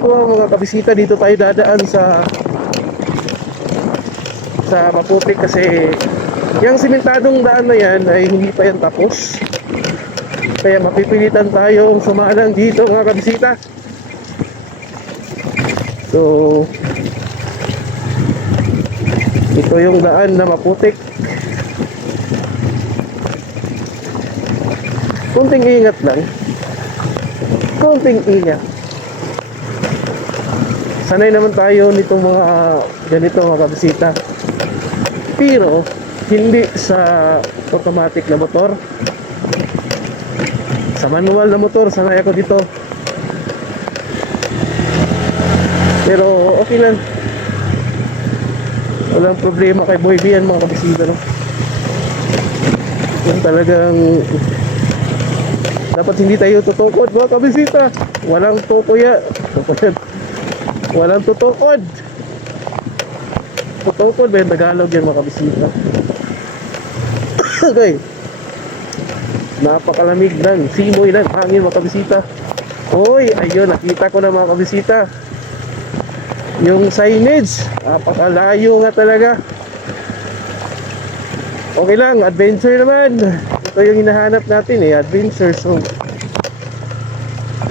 tuwa mga kabisita dito tayo dadaan sa sa Maputik kasi yung simentadong daan na yan ay hindi pa yan tapos. Kaya mapipilitan tayong sumalang dito mga kabisita. So ito yung daan na Maputik. Konting ingat lang. Konting ingat sanay naman tayo nitong mga ganito mga kabisita. Pero hindi sa automatic na motor. Sa manual na motor sanay ako dito. Pero okay lang. Walang problema kay Boy B yan mga kabisita no? yung talagang dapat hindi tayo tutukod mga kabisita. Walang tukuya tukuyan walang tutukod. Tutukod ba yung Tagalog yan mga kabisita okay. Napakalamig ng simoy ng hangin mga kabisita Hoy, ayun, nakita ko na mga kabisita. Yung signage napakalayo nga talaga. Okay lang, adventure naman. Ito yung hinahanap natin eh, adventure. So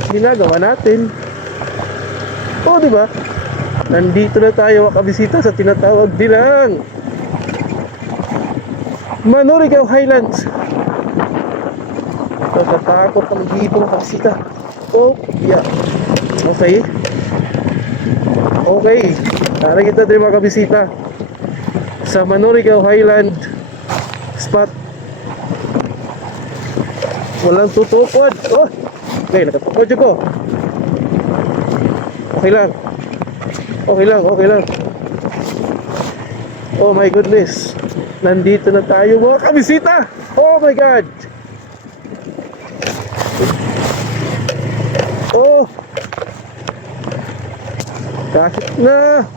ginagawa natin oo di ba? Nandito na tayo makabisita sa tinatawag nilang Manurigaw Highlands. Natatakot kami dito makabisita oh yeah. Okay. Okay. Tara kita din makabisita sa Manurigaw Highland spot. Walang tutukod oh! Okay nakatukod ko okay lang. Okay lang okay lang. Oh my goodness. Nandito na tayo mga kabisita oh my god. Oh. Kahit na.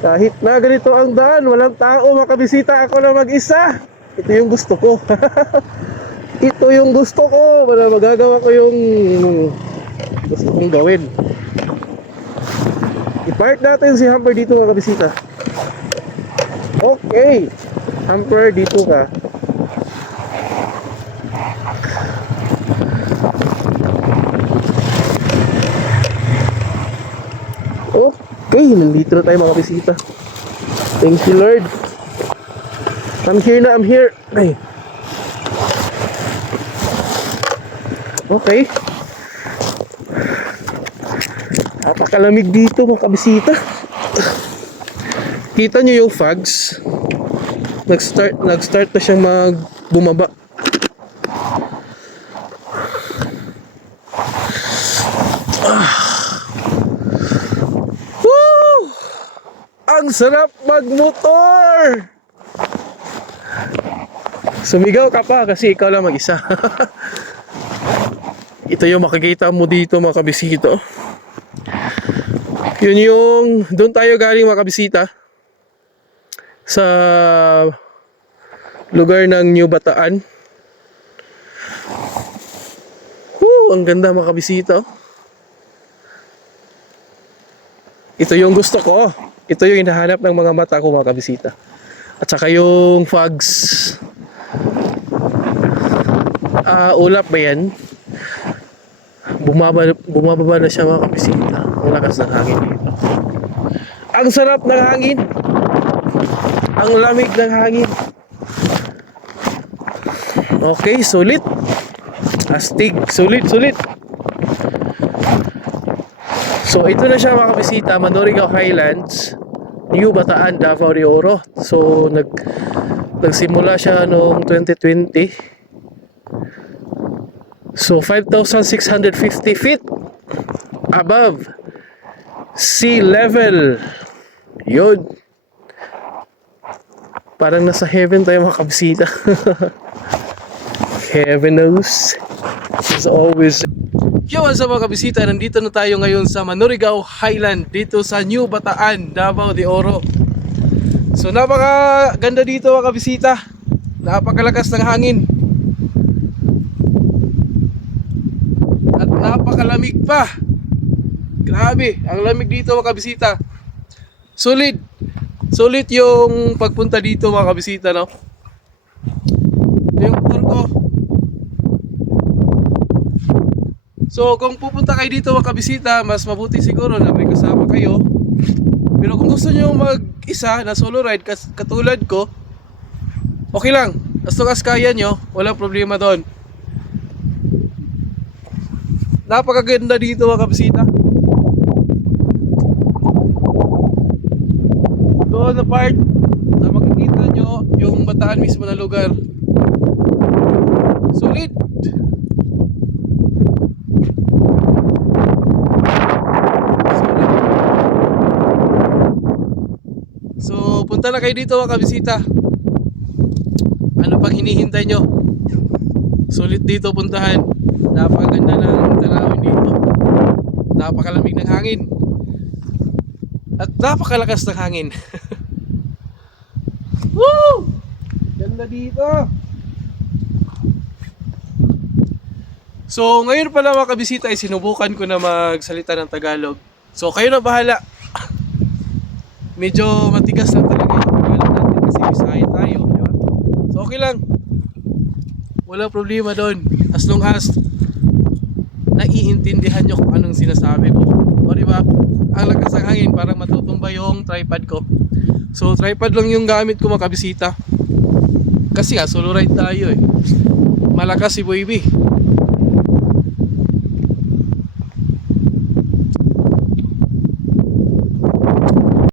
Kahit na ganito ang daan walang tao makabisita ako na mag-isa. Ito yung gusto ko. Ito yung gusto ko. Wala magagawa ko yung gusto kong gawin i-park natin si Hamper dito mga kabisita okay. Hamper dito ka. Okay nandito na tayo mga kabisita thank you Lord. I'm here na I'm here. Ay. Okay. Napakalamig dito mga kabisita. Kita nyo yung fogs. Nag-start, nag-start na siyang mag bumaba. Ah. Woo! Ang sarap magmotor! Sumigaw ka pa kasi ikaw lang mag-isa. Ito yung makikita mo dito mga kabisita. Yun yung doon tayo galing mga kabisita sa lugar ng New Bataan. Woo, ang ganda mga kabisita. oh. Ito yung gusto ko. Ito yung hinahanap ng mga mata ko mga kabisita. At saka yung fogs. Ah, ulap ba yan? bumaba, bumababa na siya mga. Ang lakas ng hangin dito. Ang sarap ng hangin. Ang lamig ng hangin. Okay, sulit. Astig, sulit, sulit. So, ito na siya mga kabisita, Manorigaw Highlands, New Bataan, Davao de Oro. So, nag, nagsimula siya noong 2020. So 5,650 feet above sea level. Yun. Parang nasa heaven tayo mga kabisita. heaven knows. As always. Yo, what's up mga kabisita? Nandito na tayo ngayon sa Manurigaw Highland dito sa New Bataan, Davao de Oro. So napaka ganda dito mga kabisita. Napakalakas ng hangin. At napakalamig pa. Grabe, ang lamig dito mga kabisita. Solid. Solid yung pagpunta dito mga kabisita, no? Yung motor ko. So, kung pupunta kayo dito mga kabisita, mas mabuti siguro na may kasama kayo. Pero kung gusto nyo mag-isa na solo ride katulad ko, okay lang. As long as kaya nyo, walang problema doon. Napakaganda dito mga kabisita. Doon na part na makikita nyo yung bataan mismo na lugar. Sulit! So, punta na kayo dito mga kabisita. Ano pang hinihintay nyo? Sulit dito puntahan. Napakaganda ng tanawin dito. Napakalamig ng hangin. At napakalakas ng hangin. Woo! Ganda dito. So, ngayon pala mga kabisita ay sinubukan ko na magsalita ng Tagalog. So, kayo na bahala. Medyo matigas na talaga yung Tagalog natin kasi Bisaya tayo, di ba? So, okay lang. Wala problema doon. As long as naiintindihan nyo kung anong sinasabi ko. O di ba? Ang lakas ng hangin parang matutumba yung tripod ko. So tripod lang yung gamit ko mga kabisita. Kasi nga solo ride tayo eh. Malakas si Boybe.